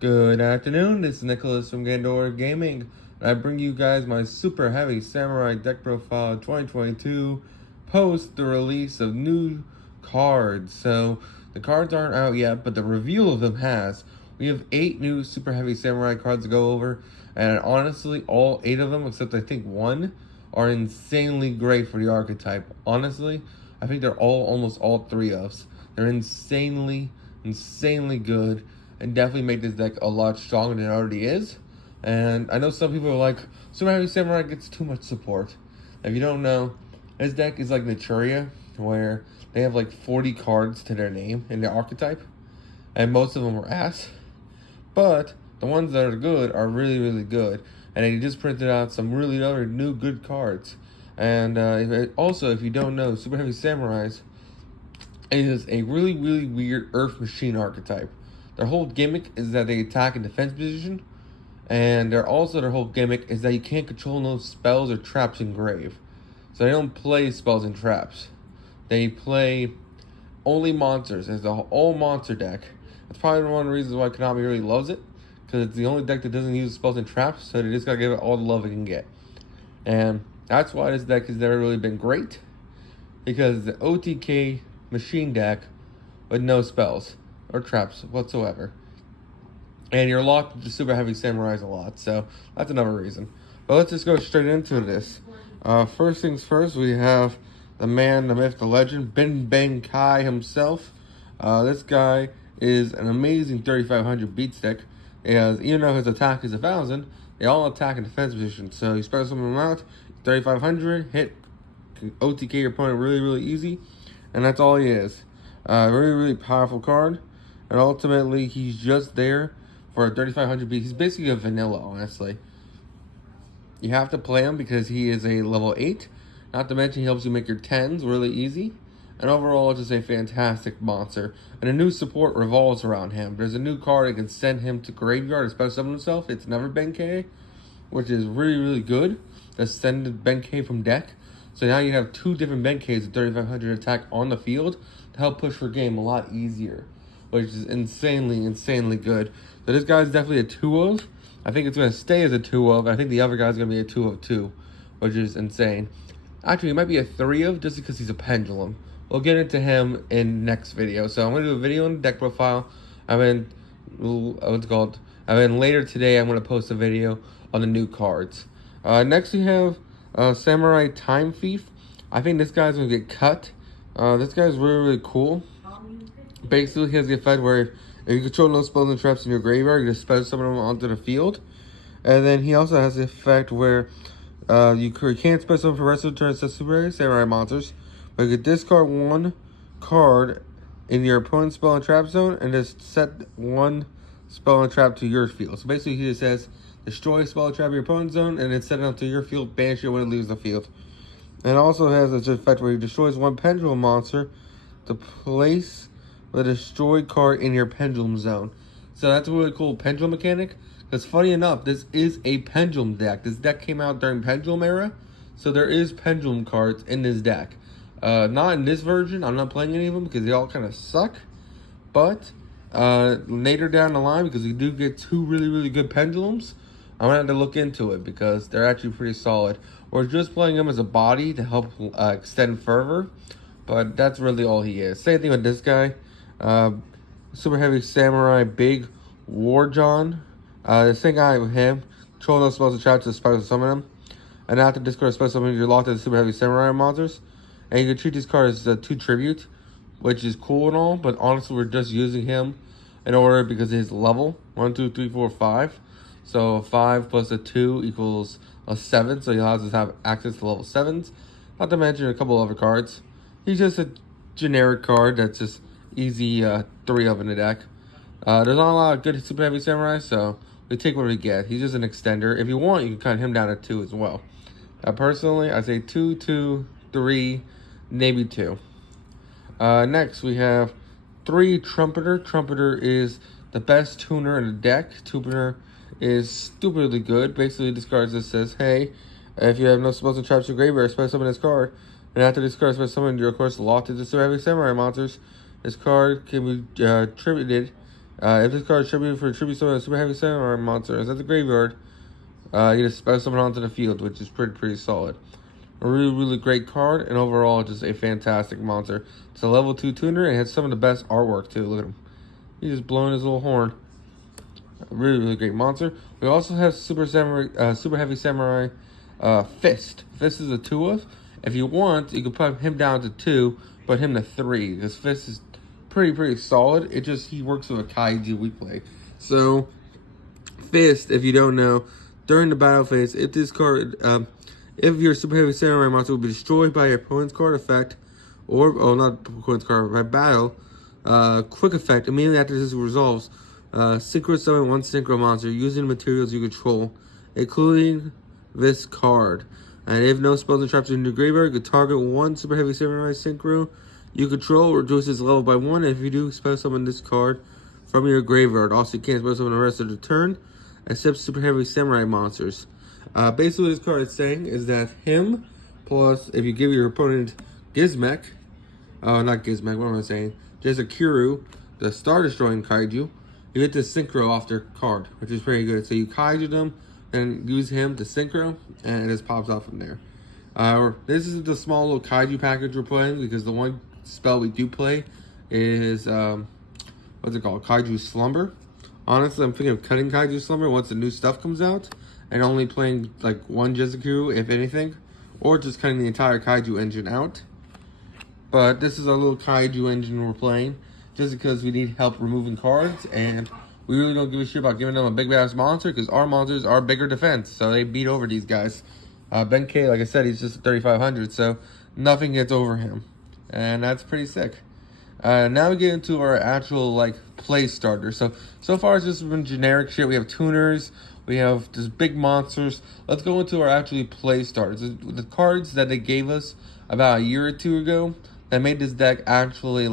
Good afternoon, this is Nicholas from Gandora Gaming, and I bring you guys my Super Heavy Samurai Deck Profile 2022 post the release of new cards. So, the cards aren't out yet, but the reveal of them has. We have 8 new Super Heavy Samurai cards to go over, and honestly, all 8 of them, except I think 1, are insanely great for the archetype. Honestly, I think they're almost all 3 ofs. They're insanely good, and definitely make this deck a lot stronger than it already is. And I know some people are like, Super Heavy Samurai gets too much support. If you don't know, this deck is like Naturia, where they have like 40 cards to their name in their archetype, and most of them are ass. But the ones that are good are really good, and they just printed out some really other new good cards. And also, if you don't know, Super Heavy Samurais is a really weird Earth Machine archetype. Their whole gimmick is that they attack in defense position, and their whole gimmick is that you can't control no spells or traps in grave. So they don't play spells and traps. They play only monsters. It's the all monster deck. That's probably one of the reasons why Konami really loves it, because it's the only deck that doesn't use spells and traps, so they just gotta give it all the love it can get. And that's why this deck has never really been great, because the OTK machine deck with no spells or traps whatsoever. And you're locked into Super Heavy Samurais a lot, so that's another reason. But let's just go straight into this. First things first, we have the man, the myth, the legend, Ben Ben Kai himself. This guy is an amazing 3500 beat stick. Even though his attack is 1000, they all attack in defense position. So you spread some of them out, 3500, hit OTK your opponent really easy. And that's all he is. Really powerful card. And ultimately, he's just there for a 3500 beat. He's basically a vanilla, honestly. You have to play him because he is a level 8. Not to mention, he helps you make your 10s really easy. And overall, it's just a fantastic monster. And a new support revolves around him. There's a new card that can send him to graveyard, especially summon himself. It's never Benkei, which is really good. That sends Benkei from deck. So now you have 2 different Benkeis with 3500 attack on the field to help push your game a lot easier, which is insanely good. So this guy's definitely a 2 of. I think it's going to stay as a 2 of. I think the other guy's going to be a 2 of 2, which is insane. Actually, he might be a 3 of just because he's a pendulum. We'll get into him in next video. So I'm going to do a video on the deck profile. Later today, I'm going to post a video on the new cards. Next we have Samurai Time Thief. I think this guy's going to get cut. This guy's really cool. Basically, he has the effect where if you control no spells and traps in your graveyard, you just special summon them onto the field. And then he also has the effect where you can't special summon for the rest of the turn set Super Samurai monsters, but you can discard 1 card in your opponent's spell and trap zone and just set 1 spell and trap to your field. So basically, he just says destroy a spell and trap in your opponent's zone and then set it onto your field, banish it when it leaves the field. And also has an effect where he destroys 1 pendulum monster to place the destroyed card in your pendulum zone. So that's a really cool pendulum mechanic, because funny enough, this is a pendulum deck. This deck came out during pendulum era, so there is pendulum cards in this deck. Not in this version. I'm not playing any of them because they all kind of suck. But later down the line, because we do get 2 really good pendulums, I'm going to have to look into it because they're actually pretty solid. We're just playing him as a body to help extend fervor, but that's really all he is. Same thing with this guy. Super Heavy Samurai Big War John. The same guy with him. Control no spells and traps to special summon him. And after discard special summon, you're locked into Super Heavy Samurai monsters. And you can treat this card as a 2 tribute, which is cool and all, but honestly, we're just using him in order because of his level. 1, 2, 3, 4, 5. So 5 plus a 2 equals a 7, so he allows us to have access to level 7s. Not to mention a couple other cards. He's just a generic card that's just easy 3 of in the deck. There's not a lot of good Super Heavy Samurai, so we take what we get. He's just an extender. If you want, you can cut him down to 2 as well. Personally, I say 2, 2, 3, maybe 2. Next, we have 3 Trumpeter. Trumpeter is the best tuner in the deck. Trumpeter is stupidly good. Basically, this card just says, hey, if you have no spells and traps in your graveyard, special summon this card. And after this card is special summoned, you're of course locked into Super Heavy Samurai monsters. This card can be tributed If this card is tribute for a tribute summon a super heavy samurai monster is at the graveyard, you just special summon onto the field, which is pretty solid. A really great card, and overall just a fantastic monster. It's a level 2 tuner and has some of the best artwork too. Look at him. He's just blowing his little horn. A really great monster. We also have super heavy samurai Fist. Fist is a 2-of. If you want, you can put him down to 2, put him to 3. Because Fist is pretty solid. He works with a kaiju we play. So Fist, if you don't know, during the battle phase, if this card if your super heavy samurai monster will be destroyed by your opponent's card effect, or not opponent's card, by battle, quick effect, immediately after this resolves, Synchro summon one Synchro monster using the materials you control, including this card. And if no spells and traps are in your graveyard, you can target one super heavy samurai Synchro you control, reduce its level by 1, and if you do, spell summon this card from your graveyard. Also, you can't spell summon the rest of the turn, except super heavy samurai monsters. Basically, what this card is saying is that him, plus if you give your opponent Gizmek, not Gizmek, what am I saying? Just a Kiru, the Star Destroying Kaiju, you get the Synchro off their card, which is pretty good. So you Kaiju them, and use him to Synchro, and it just pops out from there. This is the small little Kaiju package we're playing, because the one spell we do play is, what's it called? Kaiju Slumber. Honestly, I'm thinking of cutting Kaiju Slumber once the new stuff comes out, and only playing like one Jizuku, if anything, or just cutting the entire Kaiju engine out. But this is our little Kaiju engine we're playing, just because we need help removing cards, and we really don't give a shit about giving them a big ass monster, because our monsters are bigger defense, so they beat over these guys. Ben K, like I said, he's just 3,500, so nothing gets over him, and that's pretty sick. Now we get into our actual play starter. So far it's just been generic shit. We have tuners, we have just big monsters. Let's go into our actually play starters. The cards that they gave us about a year or two ago that made this deck actually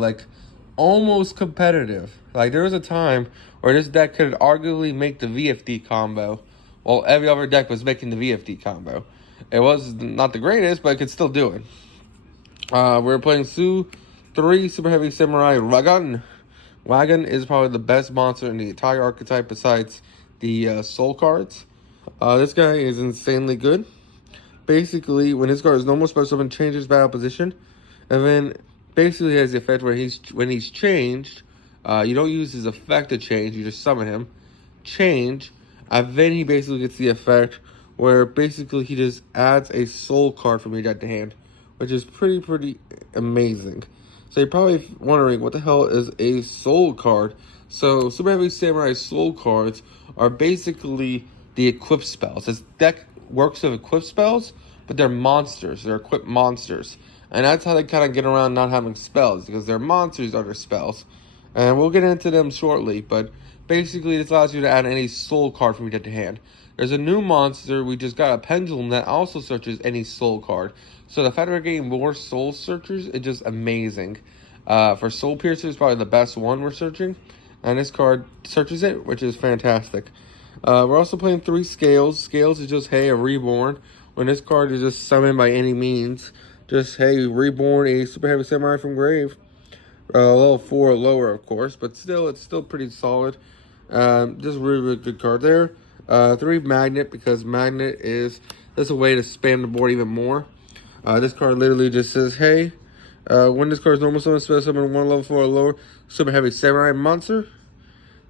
almost competitive. There was a time where this deck could arguably make the VFD combo, while every other deck was making the VFD combo. It was not the greatest, but it could still do it. We're playing 3 Super Heavy Samurai Wagon. Wagon is probably the best monster in the entire archetype besides the soul cards. This guy is insanely good. Basically, when his card is normal, special summon changes battle position, and then basically has the effect where when he's changed, you don't use his effect to change, you just summon him, change, and then he basically gets the effect where basically he just adds a soul card from your deck to hand, which is pretty amazing. So you're probably wondering, what the hell is a soul card? So Super Heavy Samurai soul cards are basically the equip spells. This deck works with equip spells, but they're monsters. They're equipped monsters. And that's how they kind of get around not having spells, because their monsters are their spells. And we'll get into them shortly, but basically this allows you to add any soul card from your deck to hand. There's a new monster, we just got a pendulum that also searches any soul card. So the fact that we're getting more soul searchers is just amazing. For Soul Piercer is probably the best one we're searching. And this card searches it, which is fantastic. We're also playing 3 Scales. Scales is just, hey, a reborn. When this card is just summoned by any means, just, hey, reborn a Super Heavy Samurai from grave. Level 4 or lower, of course, but still, it's still pretty solid. Just really good card there. 3 Magnet, because Magnet is a way to spam the board even more. This card literally just says, hey, when this card is normal summon, special summon 1 level 4 or lower Super Heavy Samurai monster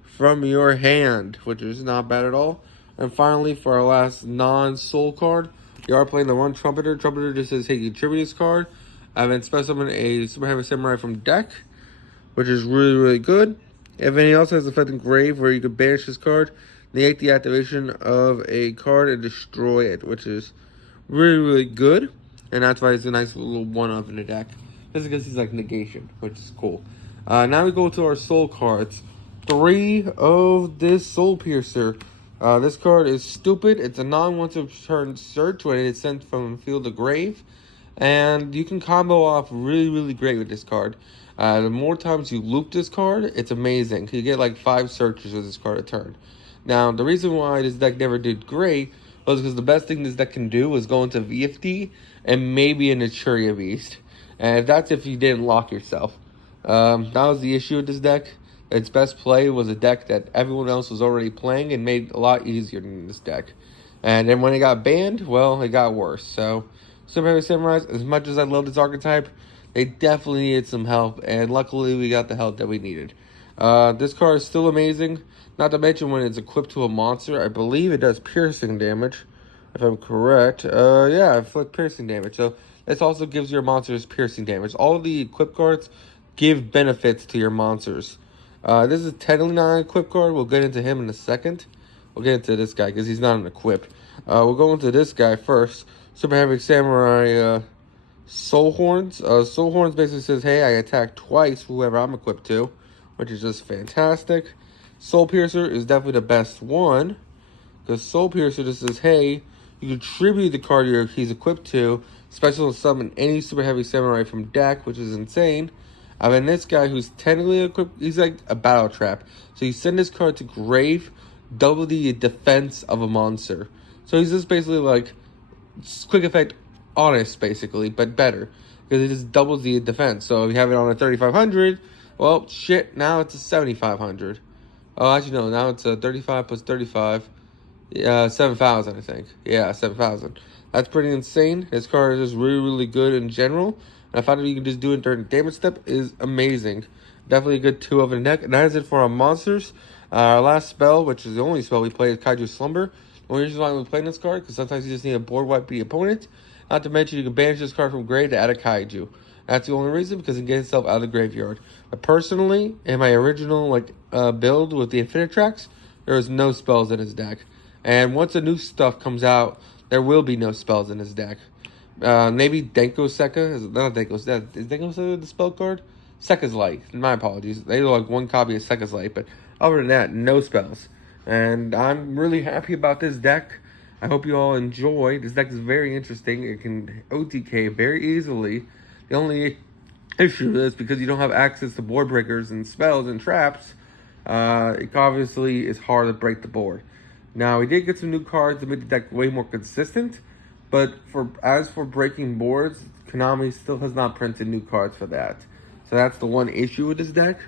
from your hand, which is not bad at all. And finally, for our last non-soul card, we are playing the 1 Trumpeter. Trumpeter just says, hey, contribute this card, and then special summon a Super Heavy Samurai from deck, which is really good. If any else has effect in grave, where you can banish this card, negate the activation of a card and destroy it, which is really good. And that's why it's a nice little one-of in the deck. Just because he's negation, which is cool. Now we go to our soul cards. 3 of this Soul Piercer. This card is stupid. It's a non-once-a-turn search when it's sent from field to grave. And you can combo off really great with this card. The more times you loop this card, it's amazing. You get 5 searches with this card a turn. Now, the reason why this deck never did great was because the best thing this deck can do is go into VFD and maybe an Naturia Beast. And that's if you didn't lock yourself. That was the issue with this deck. its best play was a deck that everyone else was already playing and made a lot easier than this deck. And then when it got banned, well, it got worse. So, Super Heavy Samurais, as much as I love this archetype, they definitely needed some help, and luckily we got the help that we needed. This card is still amazing, not to mention when it's equipped to a monster, I believe it does piercing damage, if I'm correct. Yeah, inflict piercing damage. So, this also gives your monsters piercing damage. All the equipped cards give benefits to your monsters. This is technically not an equipped card. We'll get into him in a second. We'll get into this guy because he's not an equipped. We'll go into this guy first. Super Heavy Samurai Soul Horns. Soul Horns basically says, hey, I attack twice whoever I'm equipped to, which is just fantastic. Soul Piercer is definitely the best one, because Soul Piercer just says, hey, you can tribute the card he's equipped to, special summon any Super Heavy Samurai from deck, which is insane. I mean, this guy who's technically equipped, he's like a battle trap. So you send this card to grave, double the defense of a monster. So he's just basically like quick effect honest, basically, but better. Because it just doubles the defense. So if you have it on a 3,500, well, shit, now it's a 7,500. Oh, actually, no, now it's a 35 plus 35. 7,000, I think. Yeah, 7,000. That's pretty insane. This card is just really, really good in general. And I found that you can just do it during the damage step is amazing. Definitely a good 2 of the deck. And that is it for our monsters. Our last spell, which is the only spell we play, is Kaiju Slumber. The only reason why we're playing this card, because sometimes you just need a board wipe the opponent. Not to mention, you can banish this card from grave to add a Kaiju. That's the only reason, because it gets itself out of the graveyard. But personally, in my original build with the Infinite Tracks, there was no spells in his deck. And once the new stuff comes out, there will be no spells in his deck. Maybe Denko Sekka. Is Denko Sekka the spell card? Sekka's Light. My apologies. They do like one copy of Sekka's Light, but other than that, no spells. And I'm really happy about this deck. I hope you all enjoy. This deck is very interesting. It can OTK very easily. The only issue is because you don't have access to board breakers and spells and traps, it obviously is hard to break the board. Now, we did get some new cards to make the deck way more consistent, but as for breaking boards, Konami still has not printed new cards for that. So that's the one issue with this deck.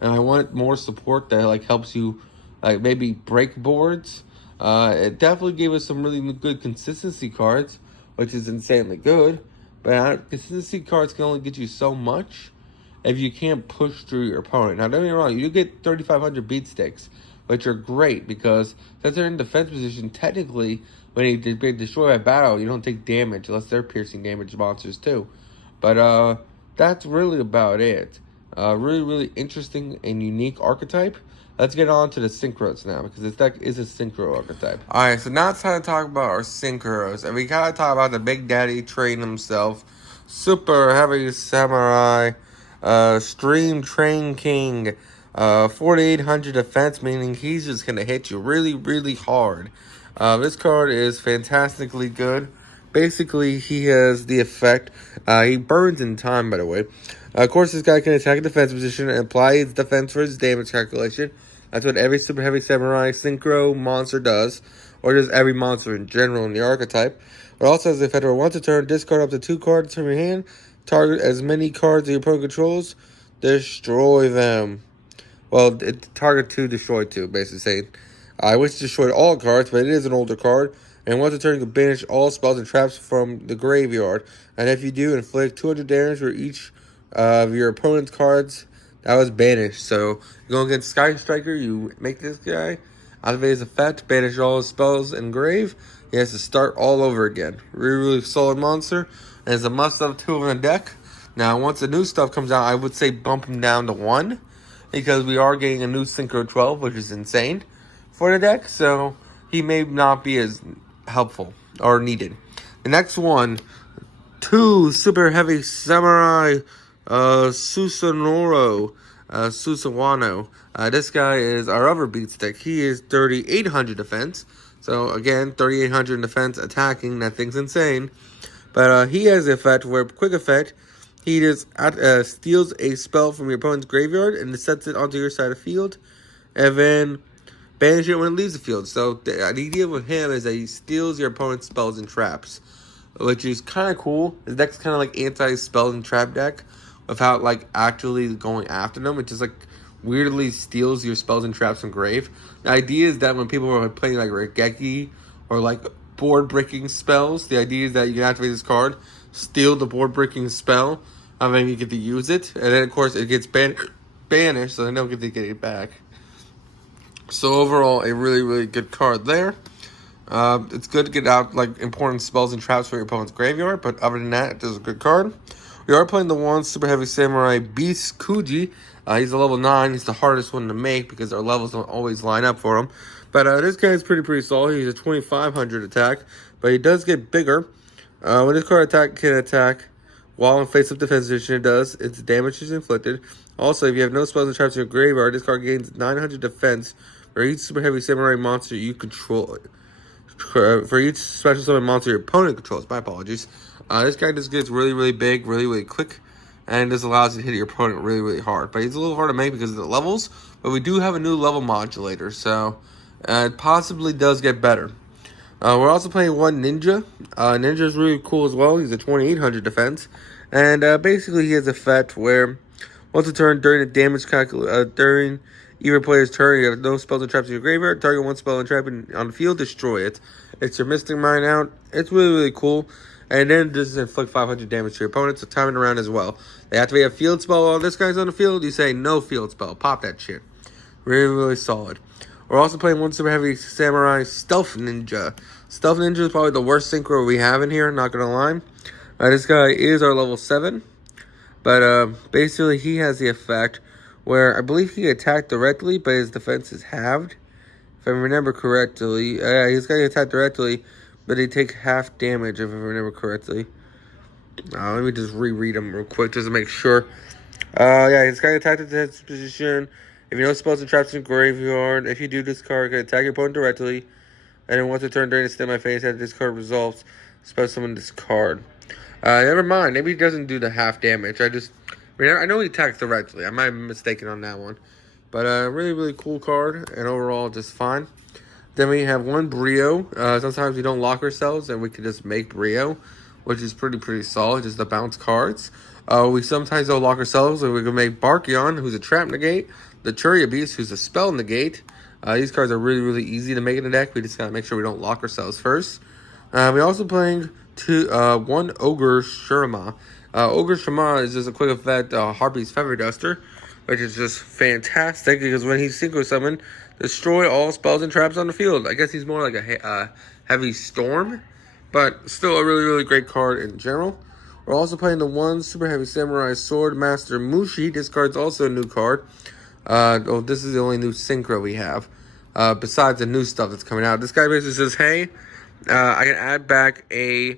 And I want more support that helps you maybe break boards. It definitely gave us some really good consistency cards, which is insanely good. But consistency cards can only get you so much if you can't push through your opponent. Now, don't get me wrong, you get 3,500 beat sticks, which are great because since they're in defense position, technically, when they get destroyed by battle, you don't take damage unless they're piercing damage monsters too. But that's really about it. Really, really interesting and unique archetype. Let's get on to the Synchros now, because this deck is a Synchro archetype. Alright, so now it's time to talk about our Synchros. And we gotta talk about the Big Daddy train himself. Super Heavy Samurai, Stream Train King, 4,800 defense, meaning he's just gonna hit you really, really hard. This card is fantastically good. Basically, he has the effect, he burns in time, by the way. Of course, this guy can attack a defense position and apply his defense for his damage calculation. That's what every Super Heavy Samurai Synchro monster does, or just every monster in general in the archetype. It also has the effect where once a turn, discard up to 2 cards from your hand, target as many cards that your opponent controls, destroy them. Well, target 2, destroy 2, basically saying. I wish to destroy all cards, but it is an older card. And once a turn, you can banish all spells and traps from the graveyard. And if you do, inflict 200 damage for each of your opponent's cards that was banished. So you go against Sky Striker, you make this guy activate his effect, banish all his spells and grave. He has to start all over again. Really, really solid monster. And it's a must-have 2 in the deck. Now, once the new stuff comes out, I would say bump him down to 1, because we are getting a new Synchro 12, which is insane for the deck. So he may not be as helpful or needed. The next one, 2 Super Heavy Samurai Susanoro, Susawano. This guy is our other beat stick. He is 3,800 defense. So again, 3,800 defense attacking. That thing's insane. But he has the effect where, quick effect, he just steals a spell from your opponent's graveyard and sets it onto your side of the field. And then banish it when it leaves the field. So the idea with him is that he steals your opponent's spells and traps, which is kind of cool. His deck's kind of like anti-spell and trap deck without actually going after them. It's just weirdly steals your spells and traps from grave. The idea is that when people are playing like Regeki or like board breaking spells, the idea is that you can activate this card, steal the board breaking spell, and then you get to use it, and then of course it gets banished, so they don't get to get it back. So overall, a really, really good card there. It's good to get out like important spells and traps for your opponent's graveyard, but other than that, it's a good card. We are playing the one Super Heavy Samurai Beast Kuji. He's a level 9. He's the hardest one to make because our levels don't always line up for him. But this guy's pretty solid. He's a 2500 attack, but he does get bigger. When this card can attack while in face-up defense position, it does. Its damage is inflicted. Also, if you have no spells and traps in your graveyard, this card gains 900 defense for each Super Heavy Samurai monster you control. For each special summon monster your opponent controls. My apologies. This guy just gets really big, really quick, and this allows you to hit your opponent really hard. But he's a little hard to make because of the levels, but we do have a new level modulator, so it possibly does get better. We're also playing one Ninja. Ninja is really cool as well. He's a 2800 defense, and basically he has a effect where once a turn during the damage during either player's turn, you have no spells and traps in your graveyard. Target one spell and trap on the field, destroy it. It's your Mystic Mine out. It's really cool. And then this is inflict 500 damage to your opponent, so time it around as well. They activate a field spell while this guy's on the field. You say no field spell. Pop that shit. Really solid. We're also playing one Super Heavy Samurai Stealth Ninja. Stealth Ninja is probably the worst synchro we have in here, not gonna lie. This guy is our level 7. But basically he has the effect where I believe he attacked directly, but his defense is halved. If I remember correctly. He's going to attack directly, but they take half damage, if I remember correctly. Let me just reread them real quick just to make sure. He's going to attack the defense position. If you know spells and traps in graveyard, if you do this card, you can attack your opponent directly. And then once a turn during the stand my face, after this card resolves, spell summon this card. Never mind. Maybe he doesn't do the half damage. I know he attacks directly. I might be mistaken on that one. But really cool card. And overall, just fine. Then we have one Brio. Sometimes we don't lock ourselves, and we can just make Brio, which is pretty solid. Just the bounce cards. We sometimes don't lock ourselves, and we can make Barkion, who's a trap negate. The Churia Beast, who's a spell negate. These cards are really easy to make in the deck. We just gotta make sure we don't lock ourselves first. We're also playing one Ogre Shurima. Ogre Shurima is just a quick effect, Harpy's Feather Duster, which is just fantastic because when he's Synchro Summoned, destroy all spells and traps on the field. I guess he's more like a Heavy Storm, but still a really great card in general. We're also playing the one Super Heavy Samurai Sword Master Mushi. This card's also a new card. This is the only new Synchro we have, besides the new stuff that's coming out. This guy basically says, hey, I can add back if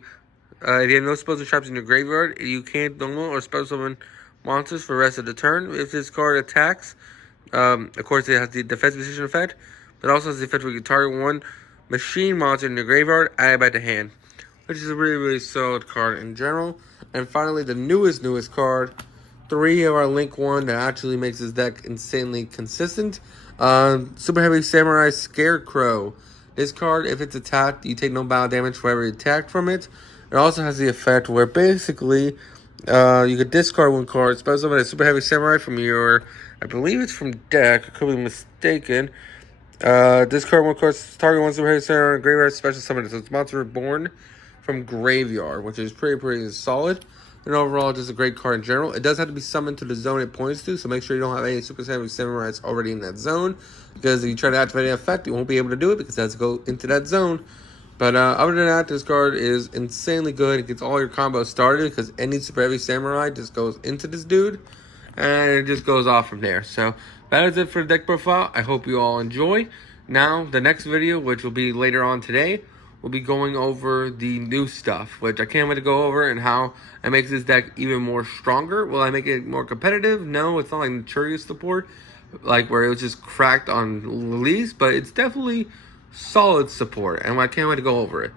you have no spells or traps in your graveyard, you can't normal or special summon monsters for the rest of the turn. If this card attacks, of course it has the defense position effect, but also has the effect where you can target one machine monster in your graveyard, add it back to hand, which is a really solid card in general. And finally, the newest card, 3 of our Link 1 that actually makes this deck insanely consistent. Super Heavy Samurai Scarecrow. This card, if it's attacked, you take no battle damage for every attack from it. It also has the effect where basically you could discard one card, special summon a Super Heavy Samurai from your, I believe it's from deck, I could be mistaken. Discard one card, target one Super Heavy Samurai graveyard, special summon it. So it's monster reborn from graveyard, which is pretty solid. And overall, just a great card in general. It does have to be summoned to the zone it points to, so make sure you don't have any Super Heavy Samurais already in that zone. Because if you try to activate an effect, you won't be able to do it because it has to go into that zone. But other than that, this card is insanely good. It gets all your combos started because any Super Heavy Samurai just goes into this dude. And it just goes off from there. So that is it for the deck profile. I hope you all enjoy. Now, the next video, which will be later on today, we'll be going over the new stuff, which I can't wait to go over, and how it makes this deck even more stronger. Will I make it more competitive? No, it's not like Naturia support, like where it was just cracked on release, but it's definitely solid support, and I can't wait to go over it.